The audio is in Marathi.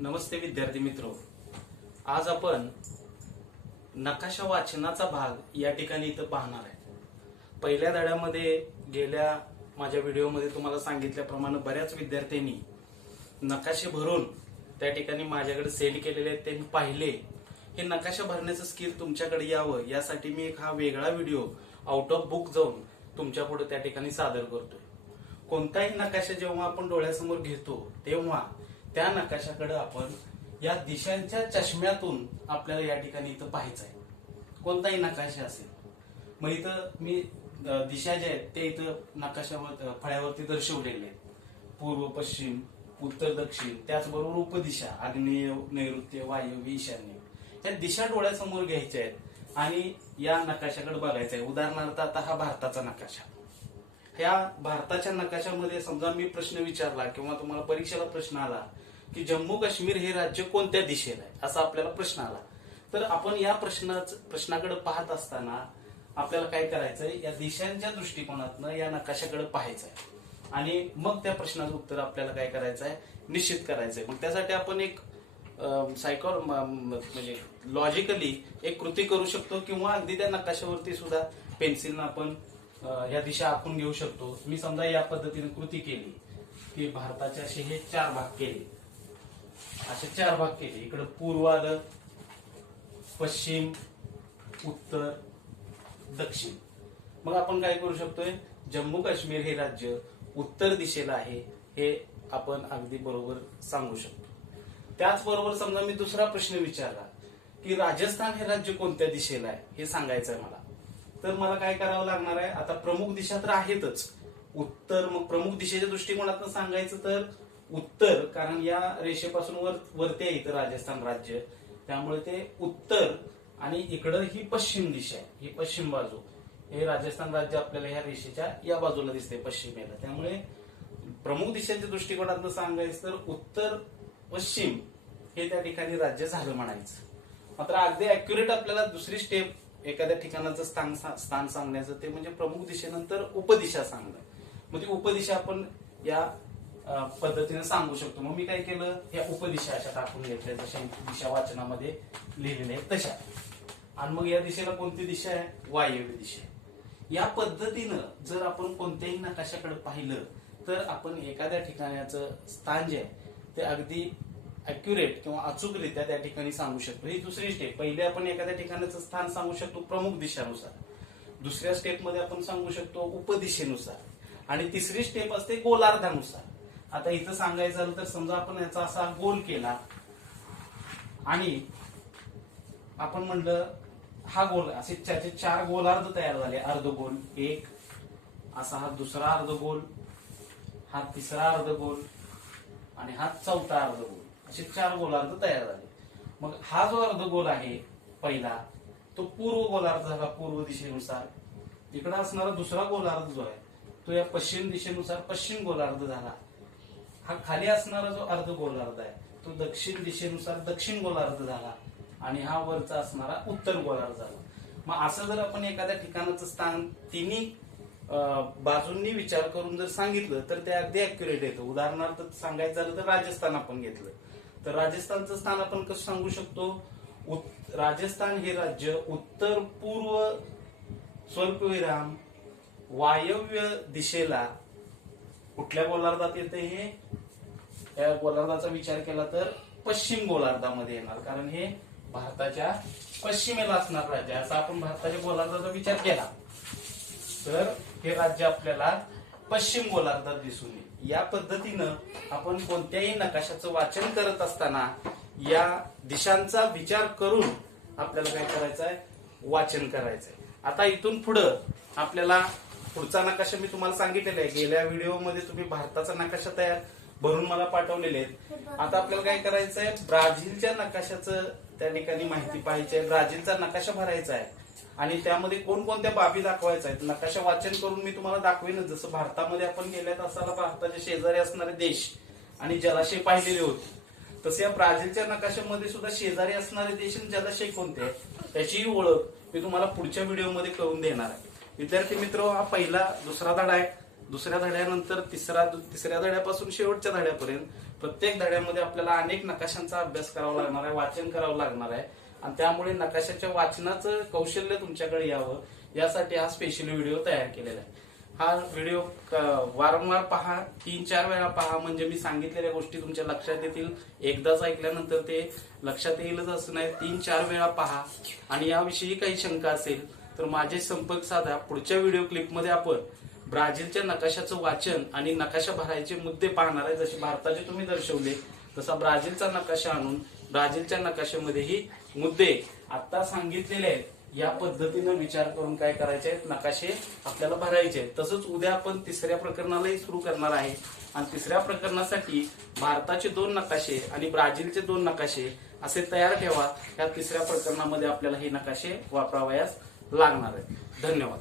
नमस्ते विद्यार्थी मित्र. आज आपण नकाशा वाचनाचा भाग या ठिकाणी इथं पाहणार आहे. पहिल्या धड्यामध्ये गेल्या माझ्या व्हिडिओमध्ये तुम्हाला सांगितल्याप्रमाणे बऱ्याच विद्यार्थ्यांनी नकाशे भरून त्या ठिकाणी माझ्याकडे सेंड केलेले आहेत त्यांनी पाहिले. हे नकाशा भरण्याचं स्किल तुमच्याकडे यावं यासाठी मी एक हा वेगळा व्हिडिओ आउट ऑफ बुक जाऊन तुमच्यापुढे त्या ठिकाणी सादर करतोय. कोणताही नकाशा जेव्हा आपण डोळ्यासमोर घेतो तेव्हा त्या नकाशाकडे आपण या दिशांच्या चष्म्यातून आपल्याला या ठिकाणी इथं पाहायचं आहे कोणताही नकाशा असेल. मग इथं मी दिशा ज्या आहेत ते इथं नकाशावर फळ्यावरती दर्शवलेले आहेत. पूर्व पश्चिम उत्तर दक्षिण त्याचबरोबर उपदिशा आग्नेय नैऋत्य वायव्य ईशान्य. या दिशा डोळ्यासमोर घ्यायच्या आहेत आणि या नकाशाकडे बघायचं आहे उदाहरणार्थ आता हा भारताचा नकाशा. ह्या भारताच्या नकाशामध्ये समजा मी प्रश्न विचारला किंवा तुम्हाला परीक्षेला प्रश्न आला की जम्मू काश्मीर हे राज्य कोणत्या दिशेला आहे? असा आपल्याला प्रश्न आला. तर आपण या प्रश्नाच प्रश्नाकडे पाहत असताना आपल्याला काय करायचंय? या दिशांच्या दृष्टिकोनातनं या नकाशाकडे पाहायचंय. आणि मग त्या प्रश्नाचं उत्तर आपल्याला काय करायचं आहे निश्चित करायचंय. मग त्यासाठी आपण एक सायको म्हणजे लॉजिकली एक कृती करू शकतो किंवा अगदी त्या नकाशावरती सुद्धा पेन्सिलनं आपण ह्या या दिशा आखून घेऊ शकतो. मी समजा या पद्धतीने कृती केली की भारताचे असे हे चार भाग केले. असे चार भाग केले. इकडे पूर्वाद पश्चिम उत्तर दक्षिण. मग आपण काय करू शकतोय? जम्मू काश्मीर हे राज्य उत्तर दिशेला आहे हे आपण अगदी बरोबर सांगू शकतो. त्याचबरोबर समजा मी दुसरा प्रश्न विचारला की राजस्थान हे राज्य कोणत्या दिशेला आहे हे सांगायचं आहे मला. तर मला काय करावं लागणार आहे? आता प्रमुख दिशा तर आहेतच. उत्तर मग प्रमुख दिशेच्या दृष्टिकोनातून सांगायचं तर उत्तर कारण या रेषेपासून वर वरती आहे इथं राजस्थान राज्य. त्यामुळे ते उत्तर आणि इकडं ही पश्चिम दिशा आहे. ही पश्चिम बाजू. हे राजस्थान राज्य आपल्याला ह्या रेषेच्या या बाजूला दिसते पश्चिमेला त्यामुळे प्रमुख दिशांच्या दृष्टिकोनातून सांगायचं तर उत्तर पश्चिम हे त्या ठिकाणी राज्य झालं म्हणायचं. मात्र अगदी अॅक्युरेट आपल्याला दुसरी स्टेप एखाद्या ठिकाणाचं स्थान स्थान सांगण्याचं ते म्हणजे प्रमुख दिशेनंतर उपदिशा सांगणं. मग ती उपदिशा आपण या पद्धतीने सांगू शकतो. मग मी काय केलं? या उपदिशा अशा टाकून घेतल्या जशा दिशा वाचनामध्ये लिहिलेल्या आहेत तशा. आणि मग या दिशेला कोणती दिशा आहे? वायव्य दिशा आहे. या पद्धतीनं जर आपण कोणत्याही नकाशाकडे पाहिलं तर आपण एखाद्या ठिकाणाचं स्थान जे आहे ते अगदी अॅक्युरेट किंवा अचूकरित्या त्या ठिकाणी सांगू शकतो. म्हणजे ही दुसरी स्टेप पहिले आपण एखाद्या ठिकाणाचं स्थान सांगू शकतो प्रमुख दिशानुसार. दुसऱ्या स्टेपमध्ये आपण सांगू शकतो उपदिशेनुसार. आणि तिसरी स्टेप असते गोलार्धानुसार. आता इथं सांगायचं झालं तर समजा आपण याचा असा गोल केला आणि आपण म्हणलं हा गोल असे त्याचे चार गोलार्ध तयार झाले. अर्धगोल एक असा हा दुसरा अर्धगोल हा तिसरा अर्धगोल आणि हा चौथा अर्धगोल. असे चार गोलार्ध तयार झाले. मग हा जो अर्धगोल आहे पहिला तो पूर्व गोलार्ध झाला पूर्व दिशेनुसार. इकडे असणारा दुसरा गोलार्ध जो आहे तो या पश्चिम दिशेनुसार पश्चिम गोलार्ध झाला. हा खाली असणारा जो अर्ध गोलार्ध आहे तो दक्षिण दिशेनुसार दक्षिण गोलार्ध झाला आणि हा वरचा असणारा उत्तर गोलार्ध झाला. मग असं जर आपण एखाद्या ठिकाणाचं स्थान तिन्ही अं, बाजूंनी विचार करून जर सांगितलं तर ते अगदी अॅक्युरेट येतं. उदाहरणार्थ सांगायचं झालं तर राजस्थान आपण घेतलं. तर राजस्थानचं स्थान आपण कसं सांगू शकतो? राजस्थान हे राज्य उत्तर पूर्व स्वल्पविराम वायव्य दिशेला कुठल्या गोलार्धात येते हे? या गोलार्धाचा विचार केला तर पश्चिम गोलार्धामध्ये येणार. कारण हे भारताच्या पश्चिमेला असणार राज्य. असा आपण भारताच्या गोलार्धाचा विचार केला. तर हे राज्य आपल्याला पश्चिम गोलार्धात दिसून येईल. या पद्धतीनं आपण कोणत्याही नकाशाचं वाचन करत असताना या दिशांचा विचार करून आपल्याला काय करायचं आहे वाचन करायचंय. आता इथून पुढं आपल्याला पुढचा नकाशा मी तुम्हाला सांगितलेला आहे. गेल्या व्हिडिओमध्ये तुम्ही भारताचा नकाशा तयार भरून मला पाठवलेले आहेत. आता आपल्याला काय करायचं आहे ब्राझीलच्या नकाशाचं त्या ठिकाणी माहिती पाहिजे आहे. ब्राझीलचा नकाशा भरायचा आहे. आणि त्यामध्ये कोणकोणत्या बाबी दाखवायच्या आहेत? नकाशा वाचन करून मी तुम्हाला दाखवेनच. जसं भारतामध्ये आपण गेल्या तासाला भारताच्या शेजारी असणारे देश आणि जलाशय पाहिलेले होते. तसे या ब्राझीलच्या नकाशामध्ये सुद्धा शेजारी असणारे देश आणि जलाशय कोणते आहेत? त्याचीही ओळख मी तुम्हाला पुढच्या व्हिडिओमध्ये करून देणार आहे. विद्यार्थी मित्र हा पहिला दुसरा धडा आहे. दुसऱ्या धड्यानंतर तिसरा तिसऱ्या धड्यापासून शेवटच्या धड्यापर्यंत प्रत्येक धड्यामध्ये आपल्याला अनेक नकाशांचा अभ्यास करावा लागणार आहे वाचन करावं लागणार आहे. आणि त्यामुळे नकाशाच्या वाचनाचं कौशल्य तुमच्याकडे यावं. यासाठी हा स्पेशल व्हिडिओ तयार केलेला आहे. हा व्हिडिओ वारंवार पहा. तीन चार वेळा पहा. म्हणजे मी सांगितलेल्या गोष्टी तुमच्या लक्षात येतील. एकदाच ऐकल्यानंतर ते लक्षात येईलच असं नाही. तीन चार वेळा पहा. आणि याविषयी काही शंका असेल तर माझे संपर्क साधा. पुढच्या व्हिडिओ क्लिपमध्ये आपण ब्राझीलच्या नकाशाचं वाचन आणि नकाशा भरायचे मुद्दे पाहणार आहे. जसे भारताचे तुम्ही दर्शवले तसा ब्राझीलचा नकाशा आणून ब्राझीलच्या नकाशेमध्येही मुद्दे आता सांगितलेले आहेत. या पद्धतीनं विचार करून काय करायचे आहेत? नकाशे आपल्याला भरायचे आहेत. तसंच उद्या आपण तिसऱ्या प्रकरणालाही सुरू करणार आहे. आणि तिसऱ्या प्रकरणासाठी भारताचे दोन नकाशे आणि ब्राझीलचे दोन नकाशे असे तयार ठेवा. या तिसऱ्या प्रकरणामध्ये आपल्याला हे नकाशे वापरावयास लागणार आहेत. धन्यवाद.